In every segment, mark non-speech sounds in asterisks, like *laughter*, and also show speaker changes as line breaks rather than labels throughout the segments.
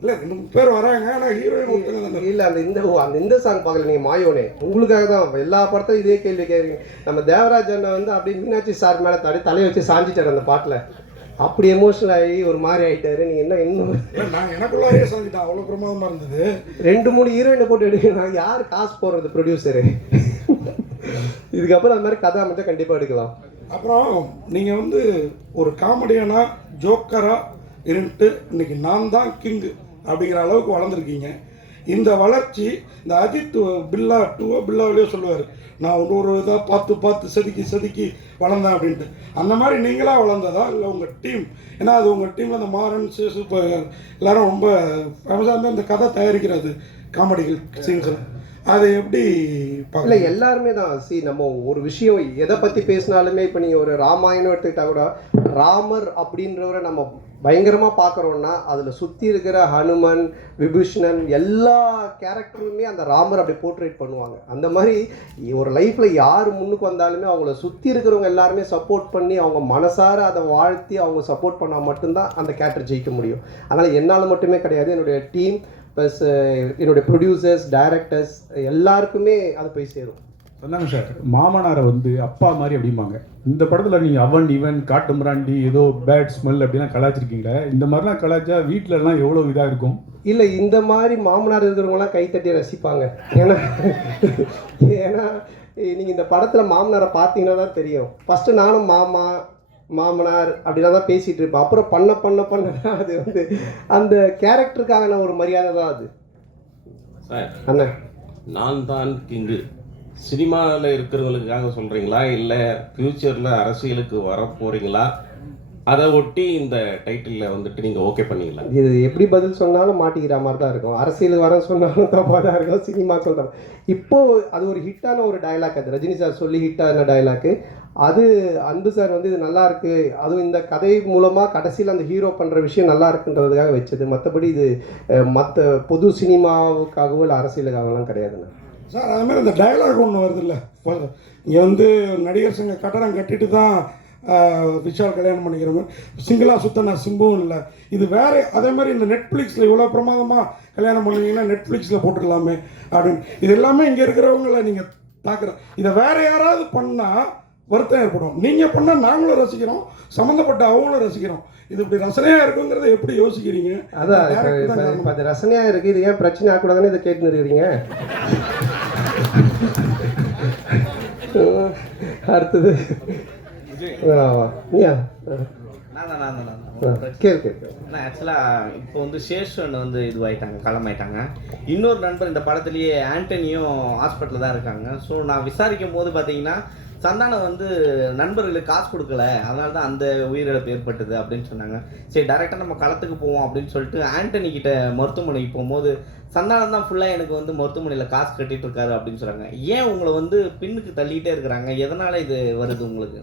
இல்லை ரெண்டு மூணு பேர் வராங்க ஆனால் ஹீரோயின் ஒருத்தங்க தானே
இல்ல அந்த இந்த ஓ, அந்த இந்த சாங் பார்க்கல நீங்க மாயோனே. உங்களுக்காக தான் எல்லா படத்தையும் இதே கேள்வி கேட்குறீங்க நம்ம தேவராஜ் அண்ணன் வந்து அப்படியே மீனாட்சி சார் மேல தடி தலையை வச்சு சாஞ்சிட்டாரு அந்த பாட்டுல. அப்படி எமோஷனல் ஆகி ஒரு மாதிரி ஆயிட்டாரு. நீங்க என்ன இன்னும்
நான் எனக்குள்ளாரே சாஞ்சிட்டேன். அவ்வளோ பிரமாதமாக இருந்தது.
ரெண்டு மூணு ஹீரோயினை போட்டு எடுக்கணும். யார் காசு போடுறது ப்ரொடியூசரு இதுக்கப்புறம் அந்த மாதிரி கதை அமைச்சா கண்டிப்பா எடுக்கலாம்.
அப்புறம் நீங்கள் வந்து ஒரு காமெடியனா ஜோக்கராக இருந்துட்டு இன்னைக்கு நான் தான் கிங்கு அப்படிங்கிற அளவுக்கு வளர்ந்துருக்கீங்க. இந்த வளர்ச்சி இந்த அஜித் பில்லா டூவோ பில்லாவிலேயோ சொல்லுவார் நான் ஒரு ஒரு இதாக பார்த்து பார்த்து செதுக்கி செதுக்கி வளர்ந்தேன் அப்படின்ட்டு. அந்த மாதிரி நீங்களாக வளர்ந்ததா? இல்லை உங்கள் டீம்? ஏன்னா அது உங்கள் டீமில் அந்த மாறன் சேசு இப்போ எல்லோரும் ரொம்ப ஃபேமஸாக இருந்தால் இந்த கதை தயாரிக்கிறது காமெடிகள் சீன்ஸில் அதை எப்படி
இல்லை எல்லாருமே தான். சி நம்ம ஒரு விஷயம் எதை பற்றி பேசினாலுமே இப்போ நீங்கள் ஒரு ராமாயணம் எடுத்துக்கிட்டா கூட ராமர் அப்படின்றவரை நம்ம பயங்கரமாக பார்க்குறோம்னா அதில் சுற்றி இருக்கிற ஹனுமன் விபீஷணன் எல்லா கேரக்டருமே அந்த ராமர் அப்படி போர்ட்ரேட் பண்ணுவாங்க. அந்த மாதிரி ஒரு லைஃப்பில் யார் முன்னுக்கு வந்தாலுமே அவங்கள சுற்றி இருக்கிறவங்க எல்லாருமே சப்போர்ட் பண்ணி அவங்க மனசார அதை வாழ்த்தி அவங்க சப்போர்ட் பண்ணால் மட்டும்தான் அந்த கேரக்டர் ஜெயிக்க முடியும். அதனால் என்னால் மட்டுமே கிடையாது. என்னுடைய டீம் ப்ளஸ் என்னுடைய ப்ரொடியூசர்ஸ் டைரக்டர்ஸ் எல்லாருக்குமே அது போய் சேரும்.
சொன்னாங்க சார் மாமனாரை வந்து அப்பா மாதிரி அப்படிம்பாங்க. இந்த படத்தில் நீங்கள் அவன் இவன் காட்டு மிராண்டி ஏதோ பேட் ஸ்மெல் அப்படிலாம் கலாச்சிருக்கீங்களே? இந்த மாதிரிலாம் கலாச்சா வீட்ல எல்லாம் எவ்வளோ இதாக இருக்கும்?
இல்லை இந்த மாதிரி மாமனார் இருக்கிறவங்களாம் கைத்தட்டி ரசிப்பாங்க. ஏன்னா ஏன்னா நீங்கள் இந்த படத்தில் மாமனாரை பார்த்தீங்கன்னா தான் தெரியும். ஃபஸ்ட்டு நானும் மாமா மாமனார் அப்படிலாம் தான் பேசிகிட்டு இருப்பேன் அப்புறம் பண்ண பண்ண பண்ண அது வந்து அந்த கேரக்டருக்கான ஒரு மரியாதை தான் அது.
சார்
அண்ணன்
நான் தான் கிங்கு. சினிமாவில் இருக்கிறவங்களுக்காக சொல்கிறீங்களா இல்லை ஃப்யூச்சரில் அரசியலுக்கு வர போகிறீங்களா அதை ஒட்டி இந்த டைட்டிலில் வந்துட்டு நீங்கள் ஓகே பண்ணீங்களா?
இது எப்படி பதில் சொன்னாலும் மாட்டிக்கிற மாதிரி தான் இருக்கும். அரசியல் வர சொன்னாலும் தப்பாக தான் இருக்கும். சினிமா சொல்கிறோம் இப்போ அது ஒரு ஹிட்டான ஒரு டயலாக் அது. ரஜினி சார் சொல்லி ஹிட்டான டயலாக்கு அது அன்பு சார் வந்து இது நல்லா இருக்கு. அதுவும் இந்த கதை மூலமாக கடைசியில் அந்த ஹீரோ பண்ணுற விஷயம் நல்லா இருக்குன்றதுக்காக வச்சது. மற்றபடி இது மற்ற பொது சினிமாவுக்காகவோ இல்லை அரசியலுக்காகலாம் கிடையாதுண்ணா
சார் அது மாதிரி இந்த டைலாக் ஒன்று வருது இல்லை இங்கே வந்து நடிகர் சங்க கட்டடம் கட்டிட்டு தான் விஷால் கல்யாணம் பண்ணிக்கிற மாதிரி. சிங்கிளாக சுத்த நான் சிம்புவும் இல்லை. இது வேறு அதே மாதிரி இந்த நெட்ஃப்ளிக்ஸில் இவ்வளோ பிரமாதமாக கல்யாணம் பண்ணுவீங்கன்னா நெட்ஃப்ளிக்ஸில் போட்டுக்கலாமே அப்படின்னு. இது எல்லாமே இங்கே இருக்கிறவங்கள நீங்கள் தாக்குற. இதை வேற யாராவது பண்ணால் வருத்தம் ஏற்படும். நீங்கள் பண்ணால் நாங்களும் ரசிக்கிறோம் சம்மந்தப்பட்ட அவங்களும் ரசிக்கிறோம். இது இப்படி ரசனையாக இருக்குங்கிறத எப்படி யோசிக்கிறீங்க?
அதான் இப்போ அது ரசனையாக இருக்குது இது ஏன் பிரச்சனை ஆகக்கூடாதுன்னு இதை கேட்டுன்னு இருக்கிறீங்க? அடுத்தது.
இப்போ வந்து சேஷன் வந்து இதுவாயிட்டாங்க களமாயிட்டாங்க. இன்னொரு நண்பர் இந்த படத்துலேயே ஆண்டனியும் ஹாஸ்பிட்டலில் தான் இருக்காங்க. ஸோ நான் விசாரிக்கும் போது பார்த்தீங்கன்னா சந்தானம் வந்து நண்பர்களுக்கு காசு கொடுக்கல. அதனால தான் அந்த உயிரிழப்பு ஏற்பட்டது அப்படின்னு சொன்னாங்க. சரி டேரெக்டாக நம்ம களத்துக்கு போவோம் அப்படின்னு சொல்லிட்டு ஆண்டனி கிட்ட மருத்துவமனைக்கு போகும்போது சந்தானம் தான் ஃபுல்லாக எனக்கு வந்து மருத்துவமனையில் காசு கட்டிட்டு இருக்காரு அப்படின்னு சொல்கிறாங்க ஏன் உங்களை வந்து பின்னுக்கு தள்ளிக்கிட்டே இருக்கிறாங்க? எதனால் இது வருது உங்களுக்கு?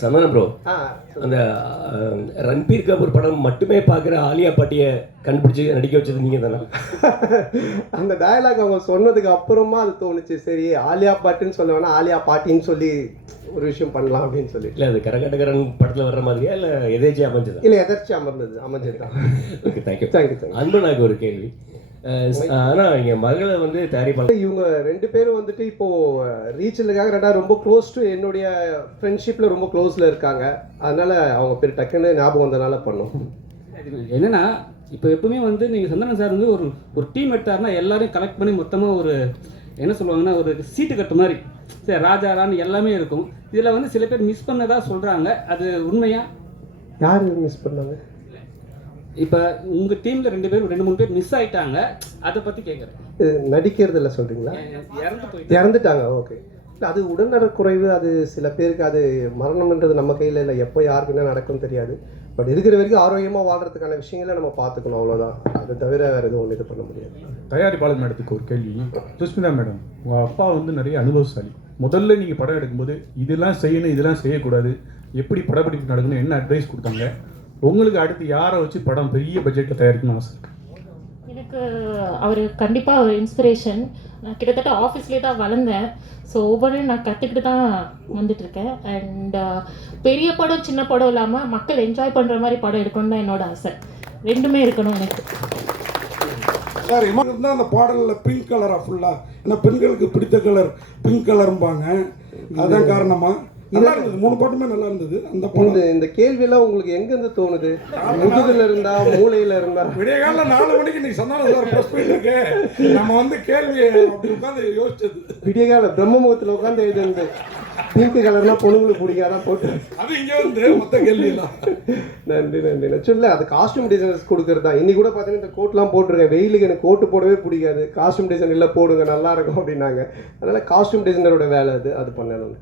சமானா ப்ரோ அந்த ரன்பீர் கபூர் படம் மட்டுமே பார்க்குற ஆலியா பாட்டியை கண்டுபிடிச்சு நடிக்க வச்சது நீங்கள் தானே? *laughs*
அந்த டயலாக் அவங்க சொன்னதுக்கு அப்புறமா அது தோணுச்சு. சரி ஆலியா பாட்டுன்னு சொல்ல வேணா ஆலியா பாட்டின்னு சொல்லி ஒரு விஷயம் பண்ணலாம் அப்படின்னு சொல்லி
இல்லை அது கரகாட்டக்காரன் படத்தில் வர்ற மாதிரியா இல்லை எதேச்சியாக அமைஞ்சதா?
இல்லை எதர்ச்சி அமர்ந்தது அமைஞ்சது தான்.
Okay thank you
thank you thank you
அன்பனாக்கு ஒரு கேள்வி. ஆனால் எங்கள் மகளை வந்து தயாரிப்பாளர்.
இவங்க ரெண்டு பேரும் வந்துட்டு இப்போ ரீச்சலுக்காக ரெண்டா ரொம்ப க்ளோஸ் டு என்னுடைய ஃப்ரெண்ட்ஷிப்பில் ரொம்ப க்ளோஸில் இருக்காங்க. அதனால அவங்க பேர் டக்குன்னு ஞாபகம் வந்தனால பண்ணோம்.
என்னன்னா இப்போ எப்பவுமே வந்து நீங்கள் சந்தானம் சார் வந்து ஒரு ஒரு டீம் எடுத்தாருன்னா எல்லாரையும் கலெக்ட் பண்ணி மொத்தமாக ஒரு என்ன சொல்லுவாங்கன்னா ஒரு சீட்டு கட்டு மாதிரி. சரி ராஜா ராணி எல்லாமே இருக்கும். இதில் வந்து சில பேர் மிஸ் பண்ணதா சொல்கிறாங்க அது உண்மையா?
யார் மிஸ் பண்ணாங்க?
இப்போ உங்கள் டீமில் ரெண்டு பேர் ரெண்டு மூணு பேர் மிஸ் ஆயிட்டாங்க. அதை பற்றி கேட்குறேன்
நடிக்கிறதுல சொல்கிறீங்களா
இறந்து
இறந்துட்டாங்க ஓகே இல்லை அது உடல்நலக் குறைவு அது சில பேருக்கு அது மரணம்ன்றது நம்ம கையில் இல்லை. எப்போ யாருக்கு என்ன நடக்கும் தெரியாது. பட் இருக்கிற வரைக்கும் ஆரோக்கியமாக வாழ்றதுக்கான விஷயங்களை நம்ம பார்த்துக்கணும் அவ்வளோதான் அதை தவிர வேறு எதுவும் ஒன்று இது பண்ண முடியாது.
தயாரிப்பாளர் மேடத்துக்கு ஒரு கேள்வி. சுஷ்மிதா மேடம் உங்கள் அப்பா வந்து நிறைய அனுபவசாலி. முதல்ல நீங்கள் படம் எடுக்கும்போது இதெல்லாம் செய்யணும் இதெல்லாம் செய்யக்கூடாது. எப்படி படப்பிடிப்பு நடக்கணும் என்ன அட்வைஸ் கொடுத்தாங்க? உங்களுக்கு அடுத்து யாரை வச்சு படம் பெரிய பட்ஜெட்டில் தயாரிக்கணும்னு ஆசை இருக்கு?
எனக்கு அவர் கண்டிப்பாக ஒரு இன்ஸ்பிரேஷன் நான் கிட்டத்தட்ட ஆஃபீஸ்லேயே தான் வளர்ந்தேன். ஸோ ஒவ்வொன்றையும் நான் கற்றுக்கிட்டு தான் வந்துட்டுருக்கேன். அண்ட் பெரிய படம் சின்ன படம் இல்லாமல் மக்கள் என்ஜாய் பண்ணுற மாதிரி படம் எடுக்கணும்னு தான் என்னோட ஆசை. ரெண்டுமே இருக்கணும் எனக்கு.
சார் இருந்தால் அந்த பாடலில் பிங்க் கலரா ஃபுல்லாக ஏன்னா பெண்களுக்கு பிடித்த கலர் பிங்க் கலரும்பாங்க அதான் காரணமா? நல்லா இருந்தது மூணு பாட்டுமே நல்லா இருந்தது. அந்த
இந்த இந்த கேள்வியெல்லாம் உங்களுக்கு எங்கேருந்து தோணுது? முதுகுல இருந்தா மூளையில இருந்தா
விடிய காலைல நாலு மணிக்கு இன்னைக்கு சந்தானம் சார் ப்ரெஸ் போயிட்டு நம்ம வந்து கேள்வி உட்காந்து யோசிச்சது.
விடியகால பிரம்ம முகத்தில் உட்காந்து எழுதுந்து பிங்க் கலர்னா பொண்ணுங்களுக்கு பிடிக்காதான் போட்டு.
அது இங்கே வந்து மொத்த கேள்வி எல்லாம்
நன்றி நன்றி. நான் சொல்ல அது காஸ்டியூம் டிசைனர்ஸ் கொடுக்குறது. தான் இன்னைக்கு கூட பார்த்தீங்கன்னா இந்த கோட்லாம் போட்டிருக்கேன். வெயிலுக்கு எனக்கு கோட்டு போடவே பிடிக்காது. காஸ்டியூம் டிசைன் இல்லை போடுங்க நல்லா இருக்கும் அப்படின்னாங்க. அதனால காஸ்டியூம் டிசைனரோட வேலை அது. அது பண்ணணும்.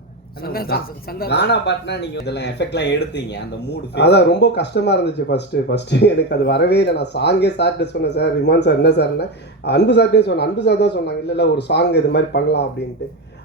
கானா பாட்டுனா நீங்க இதெல்லாம் எஃபெக்ட்லாம் எடுத்தீங்க அந்த மூடு
அதான் ரொம்ப கஷ்டமாக இருந்துச்சு ஃபஸ்ட்டு ஃபஸ்ட்டு எனக்கு அது வரவே இல்லை. நான் சாங்கே சார்ட்டு சொன்னேன் சார் ரிமான் சார் என்ன சார்னா அன்பு சார்ட்டே சொன்னேன். அன்பு சார் தான் சொன்னாங்க இல்லை இல்லை ஒரு சாங் இது மாதிரி பண்ணலாம் அப்படின்ட்டு.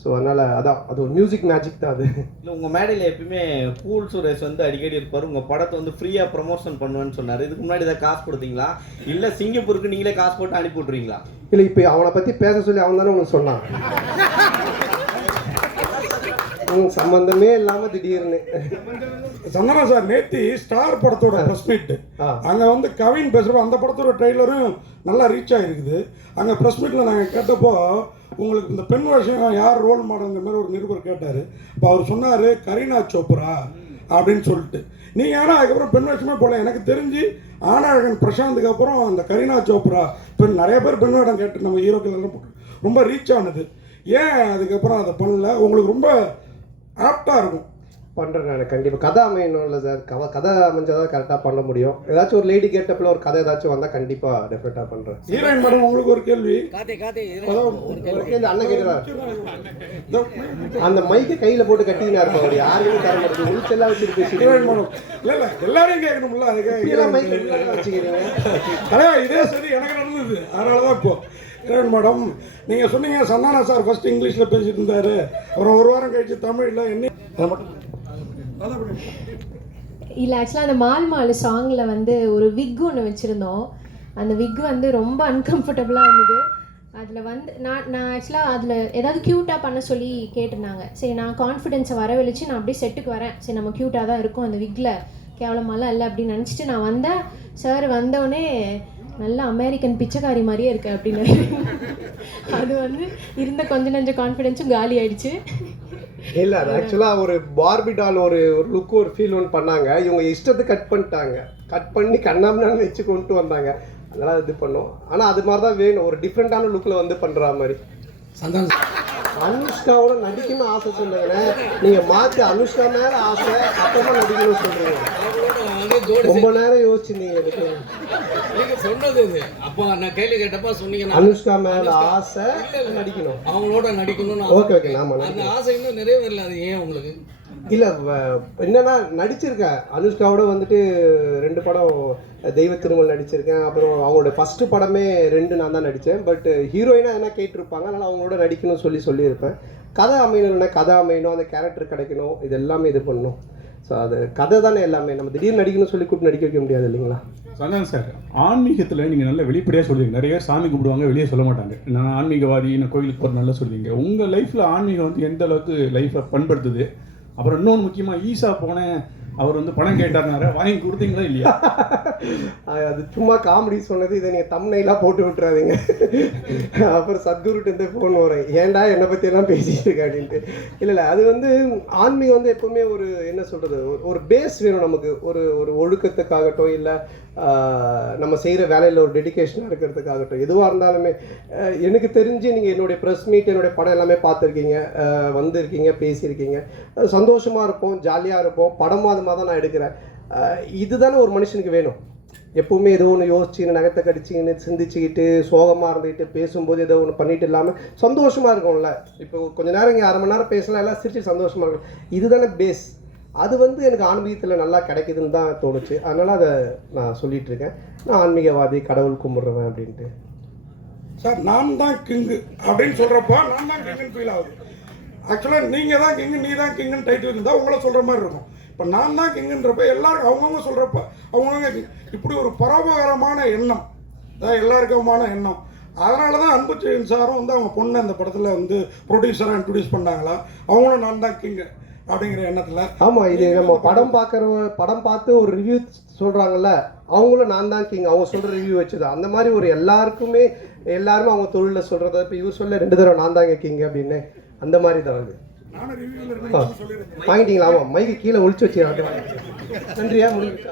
ஸோ அதனால் அதான் அது ஒரு மியூசிக் மேஜிக் தான் அது.
இல்லை உங்கள் மேடையில் எப்பயுமே கூல் சுரேஷ் வந்து அடிக்கடி இருப்பார். உங்கள் படத்தை வந்து ஃப்ரீயாக ப்ரமோஷன் பண்ணுவேன்னு சொன்னார். இதுக்கு முன்னாடி ஏதாவது காசு கொடுத்தீங்களா? இல்லை சிங்கப்பூருக்கு நீங்களே காசு போட்டு அனுப்பி விட்றீங்களா
இல்லை இப்போ அவனை பற்றி பேச சொல்லி அவன் தானே உனக்கு சொன்னான். சம்பந்தமே இல்லாமல் திடீர்னு.
சந்தானம் சார் நேத்தி ஸ்டார் படத்தோட ப்ரெஸ் மீட். அங்கே வந்து கவின் பேசுகிறப்ப அந்த படத்தோட ட்ரெய்லரும் நல்லா ரீச் ஆகிருக்குது அங்கே ப்ரெஸ் மீட்டில் நாங்கள் கேட்டப்போ உங்களுக்கு இந்த பெண் விஷயம் யார் ரோல் மாடல்ங்கிற மாதிரி ஒரு நிருபர் கேட்டார். இப்போ அவர் சொன்னார் கரீனா சோப்ரா அப்படின்னு சொல்லிட்டு. நீங்கள் ஆனால் அதுக்கப்புறம் பெண் வேஷமே போல எனக்கு தெரிஞ்சு ஆனாழகன் பிரசாந்துக்கு அப்புறம் அந்த கரீனா சோப்ரா பெண் நிறைய பேர் பெண் வேடம் கேட்டு நம்ம ஹீரோக்கள் எல்லாம் ரொம்ப ரீச் ஆனது. ஏன் அதுக்கப்புறம் அதை பண்ணல? உங்களுக்கு ரொம்ப ஆப்டாக இருக்கும்.
பண்ணுறேன் நான் கண்டிப்பாக கதை அமையணும் இல்லை சார். கதை கதை அமைஞ்சால் தான் கரெக்டாக பண்ண முடியும். ஏதாச்சும் ஒரு லேடி கேட்டப்பில் ஒரு கதை ஏதாச்சும் வந்தால் கண்டிப்பாக டெஃபினட்டாக பண்ணுறேன்
ஹீரோயின் மேடம் உங்களுக்கு ஒரு கேள்வி?
ஒரு கேள்வி. அண்ணன் கேட்குறாரு அந்த மைக்கை கையில் போட்டு கட்டினா இருப்போம் அவர் யாருமே தர மாட்டேங்குது. உள்செல்லாம் வச்சுட்டு பேசிட்டு
ஹீரோயின் மேடம். இல்லை இல்லை. எல்லாரையும் கேட்கணும்ல.
இப்படியெல்லாம் மைக்
அதுக்கு
வச்சுக்கிறீங்க?
இதே சரி. எனக்கு நடந்தது அதனால தான் இப்போ கிரண் மேடம் நீங்கள் சொன்னீங்க சந்தானா சார் ஃபர்ஸ்ட் இங்கிலீஷில் பேசிட்டு இருந்தாரு. அப்புறம் ஒரு வாரம் கழிச்சு தமிழில் என்ன அதை மட்டும்
இல்லை. ஆக்சுவலாக அந்த மால் மாலு சாங்கில் வந்து ஒரு விக் ஒன்று வச்சுருந்தோம். அந்த விக் வந்து ரொம்ப அன்கம்ஃபர்டபுளாக இருந்தது. அதில் வந்து நான் நான் ஆக்சுவலாக அதில் ஏதாவது க்யூட்டாக பண்ண சொல்லி கேட்டிருந்தாங்க. சரி நான் கான்ஃபிடென்ஸை வரவழைச்சு நான் அப்படியே செட்டுக்கு வரேன். சரி நம்ம க்யூட்டாக தான் இருக்கும் அந்த விக்கில் கேவலமாலாம் இல்லை அப்படின்னு நினச்சிட்டு நான் வந்தேன். சார் வந்தோடனே நல்ல அமெரிக்கன் பிச்சைக்காரி மாதிரியே இருக்கு அப்படின்னு அது வந்து இருந்த கொஞ்ச நஞ்ச கான்ஃபிடென்ஸும் காலி ஆயிடுச்சு.
இல்லை அது ஆக்சுவலாக ஒரு பார்பி டால் ஒரு ஒரு லுக் ஒரு ஃபீல் ஒன்று பண்ணாங்க. இவங்க இஷ்டத்துக்கு கட் பண்ணிட்டாங்க. கட் பண்ணி கண்ணாமண்ணு வச்சு கொண்டு வந்தாங்க. அதனால் இது பண்ணோம். ஆனால் அது மாதிரி தான் வேணும். ஒரு டிஃப்ரெண்ட்டான லுக்கில் வந்து பண்ணுற மாதிரி. அனுஷ்காவோட நடிக்கணும்னு ஆசை சொன்னாங்கண்ணே நீங்கள் மாற்றி அனுஷ்கா மேலே ஆசை அப்புறமா நடிக்கணும்னு சொல்கிறீங்க ரொம்ப நேரம் யோசிச்சிருந்தீங்க எனக்கு.
நீங்க சொன்னது இது அப்போ நான் கேள்வி கேட்டப்ப சொன்னீங்க
அனுஷ்கா மேலே ஆசை நடிக்கணும்.
அவங்களோட நடிக்கணும்னு
ஓகே ஓகே நாம
அந்த ஆசை இன்னும் நிறைவேறல அது ஏன் உங்களுக்கு?
இல்லை என்னன்னா நடிச்சிருக்கேன். அனுஷ்காவோட வந்துட்டு ரெண்டு படம் தெய்வ திருமல் நடிச்சிருக்கேன். அப்புறம் அவங்களோட ஃபஸ்ட்டு படமே ரெண்டு நான் தான் நடித்தேன் பட் ஹீரோயினாக என்ன கேட்டிருப்பாங்க அதனால் அவங்களோட நடிக்கணும்னு சொல்லி சொல்லியிருப்பேன். கதை அமையணும்னா கதை அமையணும் அந்த கேரக்டர் கிடைக்கணும் இது எல்லாமே இது பண்ணணும். ஸோ அது கதை தானே எல்லாமே. நம்ம திடீர்னு நடிக்கணும்னு சொல்லி கூப்பிட்டு நடிக்க வைக்க முடியாது இல்லைங்களா?
அதான் சார் ஆன்மீகத்தில் நீங்கள் நல்ல வெளிப்படையாக சொல்லுவீங்க நிறைய பேர் சாமி கும்பிடுவாங்க வெளியே சொல்ல மாட்டாங்க. நான் ஆன்மீகவாதி நான் கோயிலுக்கு போகிற நல்லா சொல்லுவீங்க உங்கள் லைஃப்பில் ஆன்மீகம் வந்து எந்த அளவுக்கு லைஃப்பை பண்படுத்துது? அப்புறம் இன்னொன்று முக்கியமாக ஈஸா போனேன். அவர் வந்து பணம் கேட்டார்னாரு. வாங்கி கொடுத்தீங்களா இல்லையா? *laughs*
அது சும்மா காமெடி சொன்னது இதை நீங்கள் தம்னைலாம் போட்டு விட்டுறாதீங்க. *laughs* அப்புறம் சத்குருட்டு ஃபோன் வரும். ஏன்டா என்னை பற்றியெல்லாம் பேசிட்டு இருக்க அப்படின்ட்டு. இல்லை இல்லை அது வந்து ஆன்மீகம் வந்து எப்போவுமே ஒரு என்ன சொல்கிறது ஒரு பேஸ் வேணும் நமக்கு. ஒரு ஒரு ஒழுக்கத்துக்காகட்டும் இல்லை நம்ம செய்கிற வேலையில் ஒரு டெடிக்கேஷனாக இருக்கிறதுக்காகட்டும். எதுவாக இருந்தாலுமே எனக்கு தெரிஞ்சு நீங்கள் என்னுடைய ப்ரெஸ் மீட் என்னுடைய படம் எல்லாமே பார்த்துருக்கீங்க. வந்திருக்கீங்க பேசியிருக்கீங்க. அது இருப்போம் ஜாலியாக இருப்போம். படமாக தான் நான் எடுக்கிறேன். இதுதானே ஒரு மனுஷனுக்கு வேணும். எப்பவுமே ஏதோ ஒன்று யோசிச்சுன்னு நகத்தை கடிச்சிங்கன்னு சிந்திச்சுக்கிட்டு சோகமாக இருந்துக்கிட்டு பேசும்போது ஏதோ ஒன்று பண்ணிட்டு இல்லாமல் சந்தோஷமாக இருக்கும்ல. இப்போ கொஞ்ச நேரம் இங்கே அரை மணி நேரம் பேசலாம் எல்லாம் சிரிச்சு சந்தோஷமாக இருக்கும். இதுதானே பேஸ் அது வந்து எனக்கு ஆன்மீகத்தில் நல்லா கிடைக்குதுன்னு தான் தோணுச்சு. அதனால் அதை நான் சொல்லிகிட்டு இருக்கேன். நான் ஆன்மீகவாதி கடவுள் கும்பிட்றவன் அப்படின்ட்டு.
சார் நான் தான் கிங்கு அப்படின்னு சொல்கிறப்போ நான் தான் கிங்குன்னு ஃபீல் ஆகுது. ஆக்சுவலாக நீங்கள் தான் கிங்கு நீ தான் கிங்குன்னு டைட்டில் இருந்தால் உங்களை சொல்கிற மாதிரி இருக்கும். இப்போ நான் தான் கிங்குன்றப்ப எல்லாரும் அவங்கவுங்க சொல்கிறப்ப அவங்கவுங்க. இப்படி ஒரு பரோபகாரமான எண்ணம். அதான் எல்லாருக்குமான எண்ணம். அதனால தான் அன்பு செயின் சாரும் வந்து அவங்க பொண்ணு அந்த படத்தில் வந்து ப்ரொடியூசராக இன்ட்ரடியூஸ் பண்ணாங்களா? அவங்களும் நான் தான் கிங்கு அப்படிங்கிற எண்ணத்தில்.
ஆமாம் இது நம்ம படம் பார்க்குற படம் பார்த்து ஒரு ரிவ்யூ சொல்கிறாங்கல்ல அவங்களும் நான் தான் கிங் அவங்க சொல்கிற ரிவ்யூ வச்சுதான். அந்த மாதிரி ஒரு எல்லாருக்குமே எல்லாருமே அவங்க தொழிலில் சொல்கிறத இப்போ இவர் சொல்ல ரெண்டு தடவை நான் தாங்க கிங் அப்படின்னு. அந்த மாதிரி தான் அது. வாங்கிட்டீங்களா? ஆமாம் மைக்கு கீழே ஒழிச்சு வச்சு நன்றியா? முடிஞ்சு